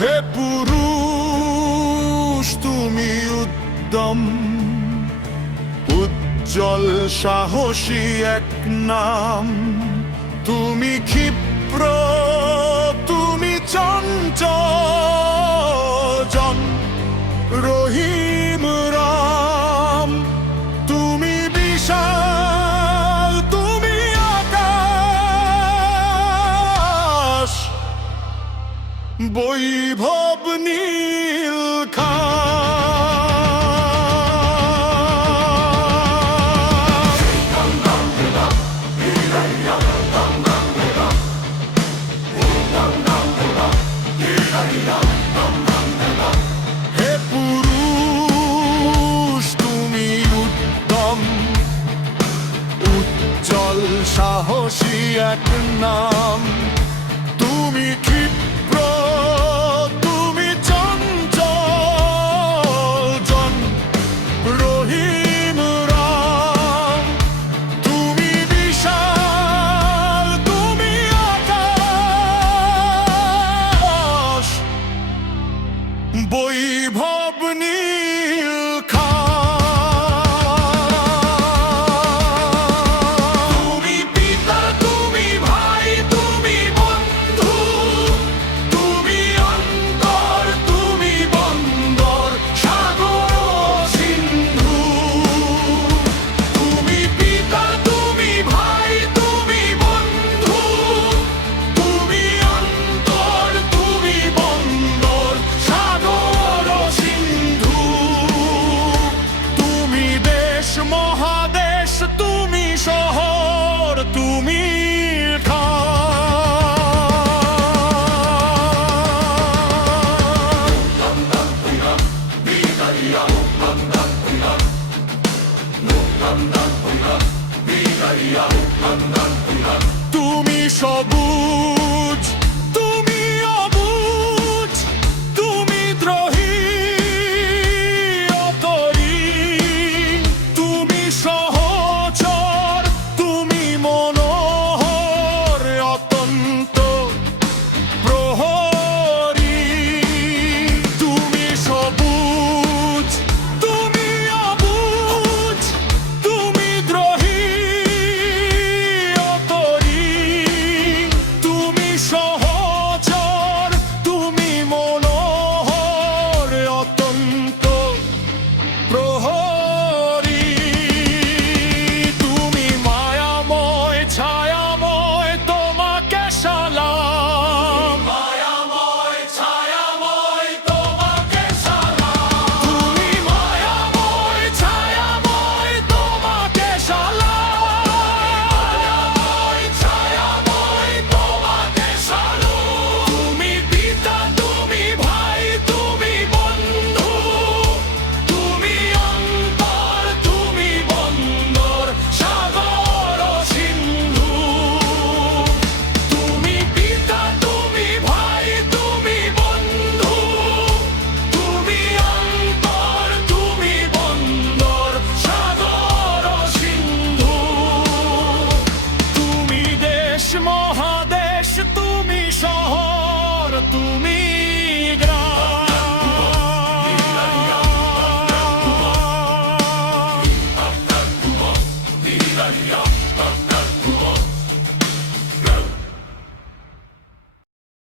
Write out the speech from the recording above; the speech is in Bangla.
হে পুরুষ তুমি উদ্যম, উজ্জ্বল সাহসী এক নাম। তুমি ক্ষিপ্র, তুমি চঞ্চল, রহিম রাম। তুমি বিশাল, তুমি আকাশ, বৈভব নীল হে পুরুষ তুমি উদ্যম, উজ্জ্বল সাহসী এক নাম। তুমি ক্ষিপ্র, তুমি চঞ্চল, রহিম রাম। তুমি বিশাল, তুমি আকাশ, বৈভব নীল তুমি পিতা, তুমি ভাই, তুমি বন্ধু। তুমি অন্তর, তুমি বন্দর, সাগর সিন্ধু। তুমি পিতা, তুমি ভাই, তুমি বন্ধু। তুমি অন্তর, তুমি বন্দর, সাগর সিন্ধু। তুমি দেশ মহাদেশ, তুমি শহর, তুমি তুমি সবুজ, তুমি অবুঝ, তুমি দ্রোহী অতরী। তুমি সহচর, তুমি মনোহর অত্যন্ত প্রহরী। তুমি সবুজ, তুমি অবুঝ, তুমি দ্রোহী অতরী। তুমি সহচর, তুমি মনোহর অত্যন্ত প্রহরী। তুমি মায়াময় ছায়াময়, তোমাকে সালাম। মায়াময় ছায়াময়, তোমাকে সালাম। তুমি মায়াময় ছায়াময়, তোমাকে সালাম। মায়াময় ছায়াময়, তোমাকে সালাম। তুমি পিতা, তুমি ভাই, তুমি বন্ধু। তুমি অন্তর, তুমি বন্দর, সাগর সিন্ধু। তুমি পিতা, তুমি ভাই, তুমি বন্ধু। তুমি অন্তর, তুমি বন্দর, সাগর সিন্ধু। তুমি দেশ মহাদেশ, তুমি শহর, তুমি গ্রাম।